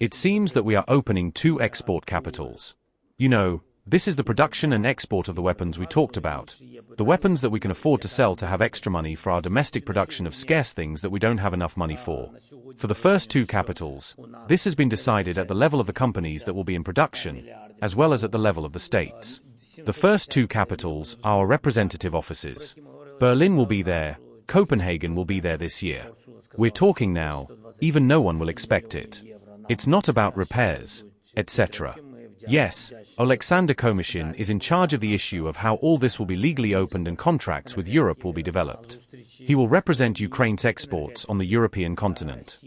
It seems that we are opening two export capitals. You know, this is the production and export of the weapons we talked about. The weapons that we can afford to sell to have extra money for our domestic production of scarce things that we don't have enough money for. For the first two capitals, this has been decided at the level of the companies that will be in production, as well as at the level of the states. The first two capitals are our representative offices. Berlin will be there, Copenhagen will be there this year. We're talking now, even no one will expect it. It's not about repairs, etc. Yes, Alexander Komishin is in charge of the issue of how all this will be legally opened and contracts with Europe will be developed. He will represent Ukraine's exports on the European continent.